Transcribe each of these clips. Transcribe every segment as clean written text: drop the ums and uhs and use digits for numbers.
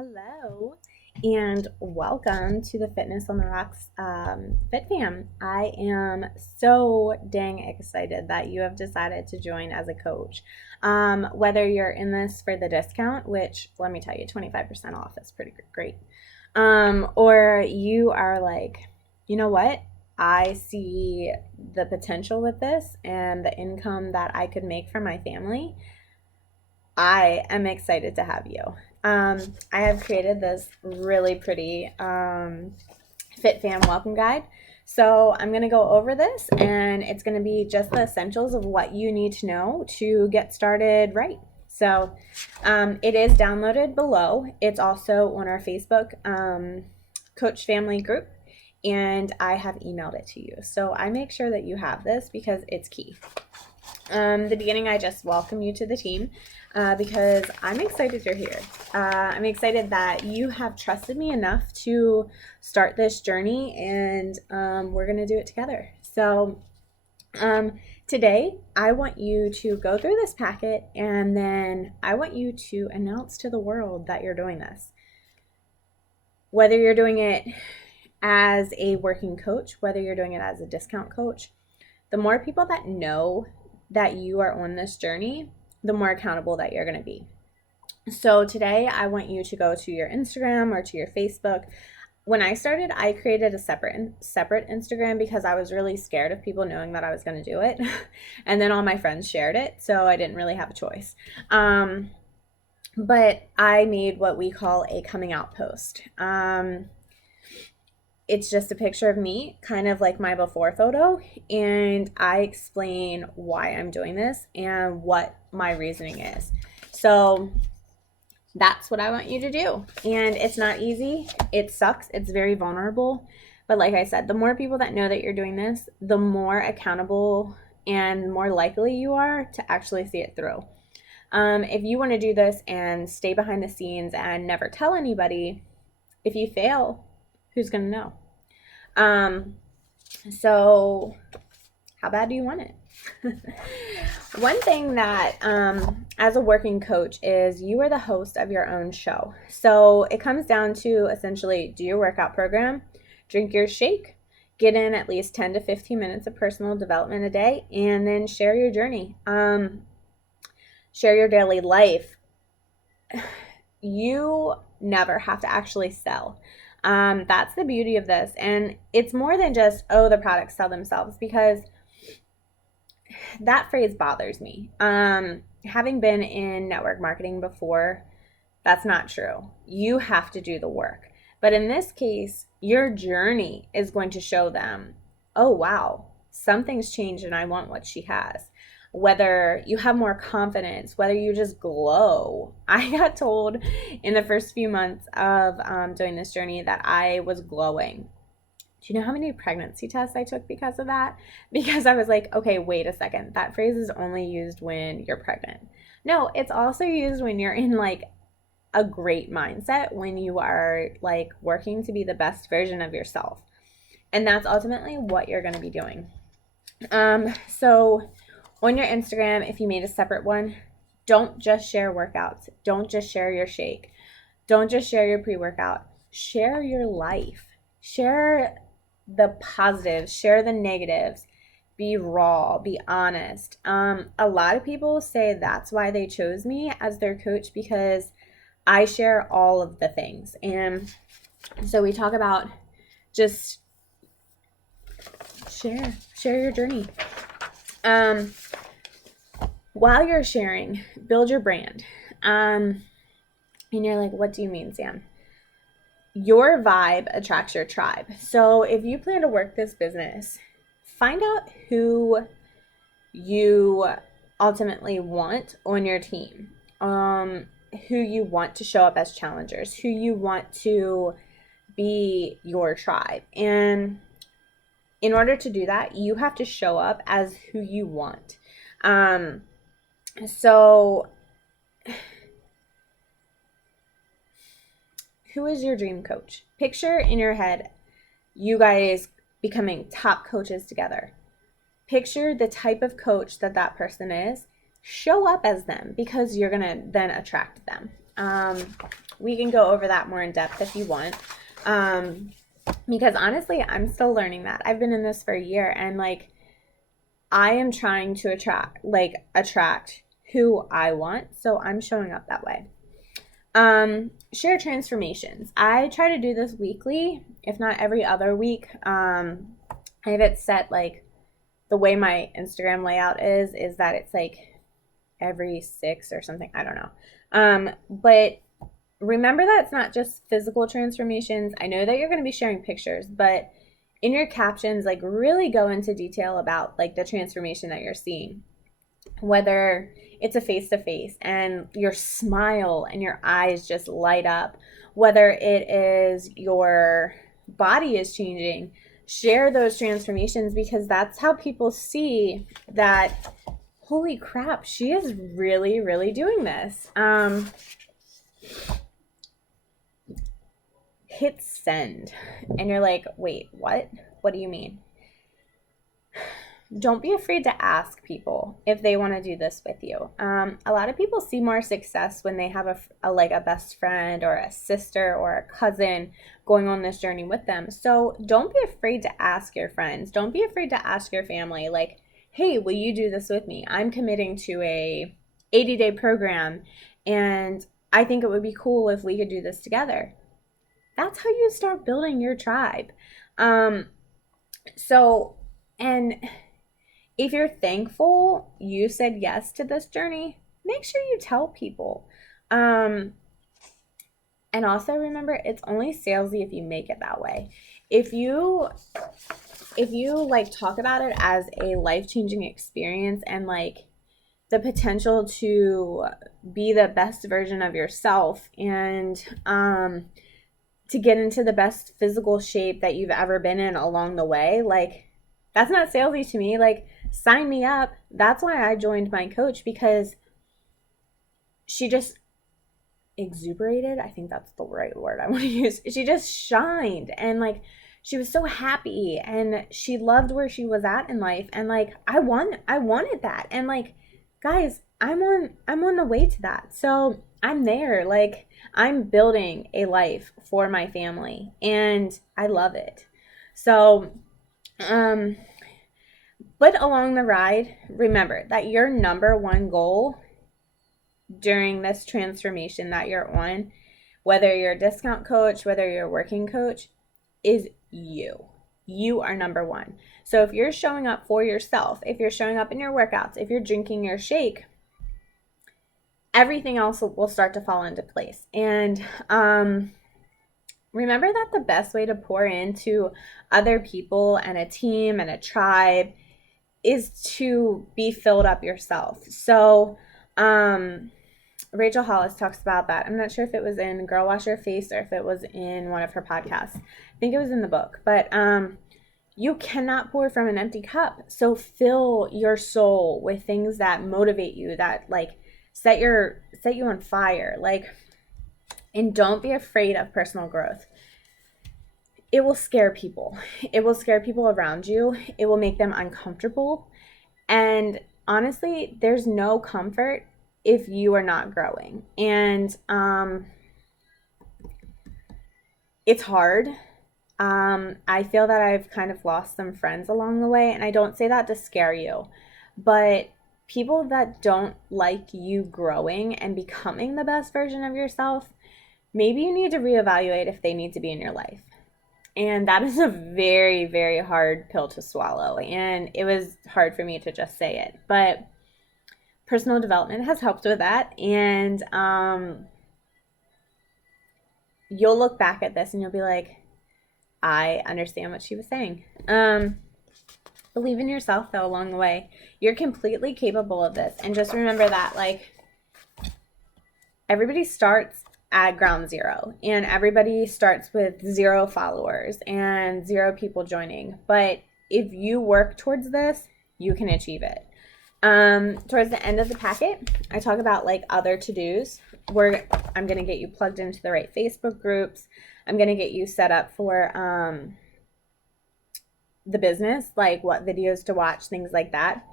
Hello, and welcome to the Fitness on the Rocks Fit Fam. I am so dang excited that you have decided to join as a coach. Whether you're in this for the discount, which let me tell you, 25% off is pretty great, or you are like, you know what? I see the potential with this and the income that I could make for my family. I am excited to have you. I have created this really pretty Fit Fam welcome guide. So I'm going to go over this, and it's going to be just the essentials of what you need to know to get started right. So it is downloaded below. It's also on our Facebook Coach Family group, and I have emailed it to you. So I make sure that you have this because it's key. The beginning, I just welcome you to the team because I'm excited you're here. I'm excited that you have trusted me enough to start this journey, and we're going to do it together. So today, I want you to go through this packet, and then I want you to announce to the world that you're doing this. Whether you're doing it as a working coach, whether you're doing it as a discount coach, the more people that know that you are on this journey, the more accountable that you're going to be. So today I want you to go to your Instagram or to your Facebook. When I started, I created a separate Instagram because I was really scared of people knowing that I was going to do it. And then all my friends shared it, so I didn't really have a choice. But I made what we call a coming out post. It's just a picture of me, kind of like my before photo, and I explain why I'm doing this and what my reasoning is. So that's what I want you to do. And it's not easy. It sucks. It's very vulnerable. But like I said, the more people that know that you're doing this, the more accountable and more likely you are to actually see it through. If you want to do this and stay behind the scenes and never tell anybody, if you fail, who's going to know? So how bad do you want it? One thing that, as a working coach, is you are the host of your own show. So it comes down to essentially do your workout program, drink your shake, get in at least 10 to 15 minutes of personal development a day, and then share your journey. Share your daily life. You never have to actually sell. That's the beauty of this. And it's more than just, oh, the products sell themselves, because that phrase bothers me. Having been in network marketing before, that's not true. You have to do the work. But in this case, your journey is going to show them, oh, wow, something's changed and I want what she has. Whether you have more confidence, whether you just glow. I got told in the first few months of doing this journey that I was glowing. Do you know how many pregnancy tests I took because of that? Because I was like, okay, wait a second. That phrase is only used when you're pregnant. No, it's also used when you're in like a great mindset, when you are like working to be the best version of yourself. And that's ultimately what you're going to be doing. So on your Instagram, if you made a separate one, don't just share workouts. Don't just share your shake. Don't just share your pre-workout. Share your life. Share the positives. Share the negatives. Be raw. Be honest. A lot of people say that's why they chose me as their coach, because I share all of the things. And so we talk about just share your journey. While you're sharing, build your brand. And you're like, what do you mean, Sam? Your vibe attracts your tribe. So if you plan to work this business, find out who you ultimately want on your team, who you want to show up as challengers, who you want to be your tribe. And in order to do that, you have to show up as who you want. So who is your dream coach? Picture in your head you guys becoming top coaches together. Picture the type of coach that person is. Show up as them, because you're going to then attract them. We can go over that more in depth if you want. Because honestly, I'm still learning that. I've been in this for a year, and like I am trying to attract who I want, so I'm showing up that way. Share transformations. I try to do this weekly, if not every other week. I have it set like the way my Instagram layout is that it's like every 6 or something. I don't know. But remember that it's not just physical transformations. I know that you're going to be sharing pictures, but in your captions, like really go into detail about like the transformation that you're seeing. Whether it's a face to face and your smile and your eyes just light up, whether it is your body is changing, share those transformations because that's how people see that, holy crap, she is really, really doing this. Hit send and you're like, wait, what do you mean? Don't be afraid to ask people if they want to do this with you. A lot of people see more success when they have a best friend or a sister or a cousin going on this journey with them. So don't be afraid to ask your friends. Don't be afraid to ask your family, like, hey, will you do this with me? I'm committing to a 80-day program, and I think it would be cool if we could do this together. That's how you start building your tribe. And if you're thankful you said yes to this journey, make sure you tell people. And also remember, it's only salesy if you make it that way. If you like talk about it as a life-changing experience and like the potential to be the best version of yourself and to get into the best physical shape that you've ever been in along the way, like that's not salesy to me. Like, sign me up. That's why I joined my coach, because she just exuberated. I think that's the right word I want to use. She just shined, and like she was so happy and she loved where she was at in life, and like I wanted that. And like, guys, I'm on the way to that. So I'm there. Like, I'm building a life for my family and I love it. So but along the ride, remember that your number one goal during this transformation that you're on, whether you're a discount coach, whether you're a working coach, is you. You are number one. So if you're showing up for yourself, if you're showing up in your workouts, if you're drinking your shake, everything else will start to fall into place. And remember that the best way to pour into other people and a team and a tribe is to be filled up yourself. So Rachel Hollis talks about that. I'm not sure if it was in Girl Wash Your Face or if it was in one of her podcasts. I think it was in the book. But you cannot pour from an empty cup. So fill your soul with things that motivate you, that like set you on fire. Like, and don't be afraid of personal growth. It will scare people. It will scare people around you. It will make them uncomfortable. And honestly, there's no comfort if you are not growing. And it's hard. I feel that I've kind of lost some friends along the way. And I don't say that to scare you, but people that don't like you growing and becoming the best version of yourself, maybe you need to reevaluate if they need to be in your life. And that is a very, very hard pill to swallow. And it was hard for me to just say it. But personal development has helped with that. And you'll look back at this and you'll be like, I understand what she was saying. Believe in yourself, though, along the way. You're completely capable of this. And just remember that, like, everybody starts at ground zero, and everybody starts with 0 followers and 0 people joining. But if you work towards this, you can achieve it. Towards the end of the packet, I talk about like other to-dos where I'm going to get you plugged into the right Facebook groups. I'm going to get you set up for the business, like what videos to watch, things like that.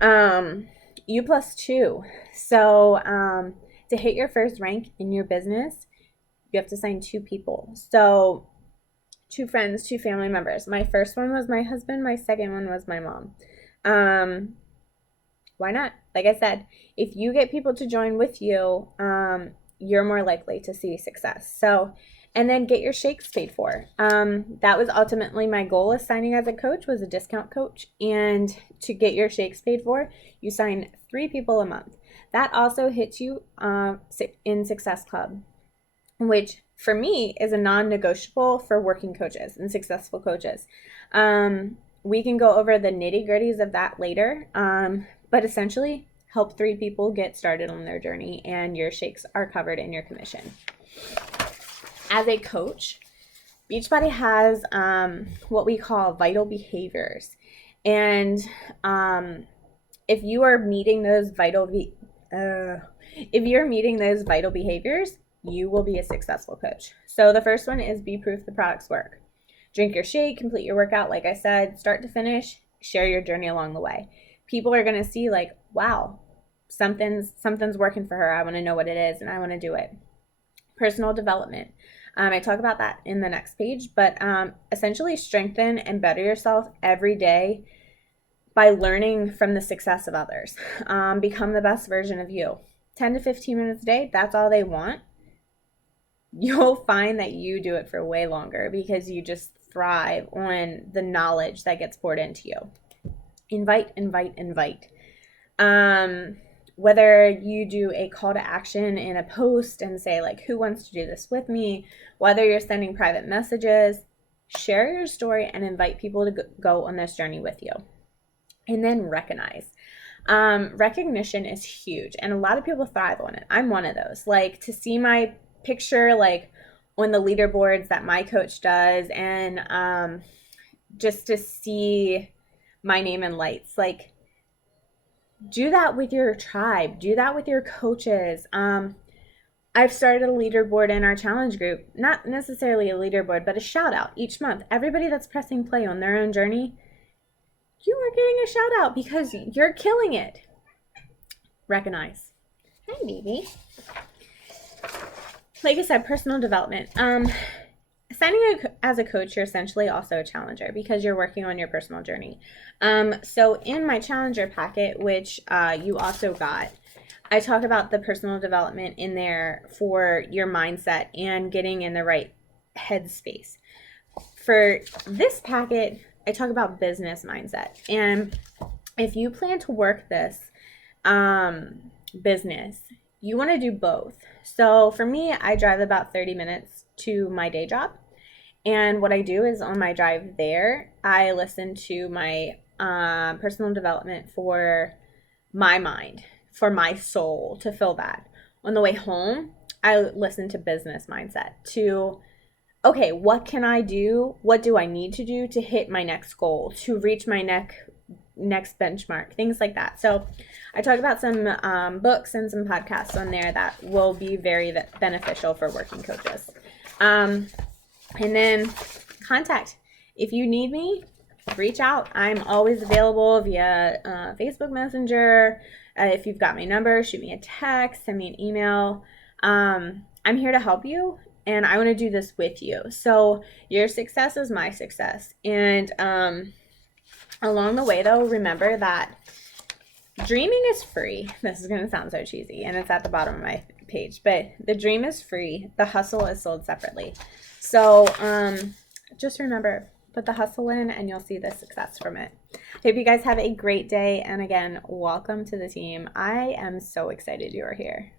U+2. So To hit your first rank in your business, you have to sign 2 people. So 2 friends, 2 family members. My first one was my husband. My second one was my mom. Why not? Like I said, if you get people to join with you, you're more likely to see success. So, and then get your shakes paid for. That was ultimately my goal of signing as a coach, was a discount coach. And to get your shakes paid for, you sign 3 people a month. That also hits you in Success Club, which for me is a non-negotiable for working coaches and successful coaches. We can go over the nitty-gritties of that later, but essentially help 3 people get started on their journey, and your shakes are covered in your commission. As a coach, Beachbody has what we call vital behaviors, and if you are meeting those vital behaviors, you will be a successful coach. So the first one is be proof the products work. Drink your shake, complete your workout, like I said, start to finish, share your journey along the way. People are going to see like, wow, something's working for her. I want to know what it is and I want to do it. Personal development. I talk about that in the next page, but essentially strengthen and better yourself every day by learning from the success of others. Become the best version of you. 10 to 15 minutes a day, that's all they want. You'll find that you do it for way longer because you just thrive on the knowledge that gets poured into you. Invite. Whether you do a call to action in a post and say like, who wants to do this with me? Whether you're sending private messages, share your story and invite people to go on this journey with you. And then recognize. Recognition is huge, and a lot of people thrive on it. I'm one of those. Like, to see my picture like on the leaderboards that my coach does, and just to see my name in lights, like, do that with your tribe, do that with your coaches. I've started a leaderboard in our challenge group, not necessarily a leaderboard, but a shout out each month. Everybody that's pressing play on their own journey, you are getting a shout out because you're killing it. Recognize. Hi, baby. Like I said, personal development. Signing as a coach, you're essentially also a challenger because you're working on your personal journey. So in my challenger packet, which you also got, I talk about the personal development in there for your mindset and getting in the right headspace. For this packet, I talk about business mindset. And if you plan to work this business, you want to do both. So for me, I drive about 30 minutes to my day job. And what I do is on my drive there, I listen to my personal development for my mind, for my soul, to fill that. On the way home, I listen to business mindset to, okay, what can I do? What do I need to do to hit my next goal, to reach my next benchmark, things like that. So I talk about some books and some podcasts on there that will be very beneficial for working coaches. And then contact. If you need me, reach out. I'm always available via Facebook Messenger. If you've got my number, shoot me a text, send me an email. I'm here to help you, and I want to do this with you. So your success is my success. And along the way, though, remember that dreaming is free. This is going to sound so cheesy, and it's at the bottom of my page, but the dream is free. The hustle is sold separately. So just remember, put the hustle in and you'll see the success from it. Hope you guys have a great day. And again, welcome to the team. I am so excited you are here.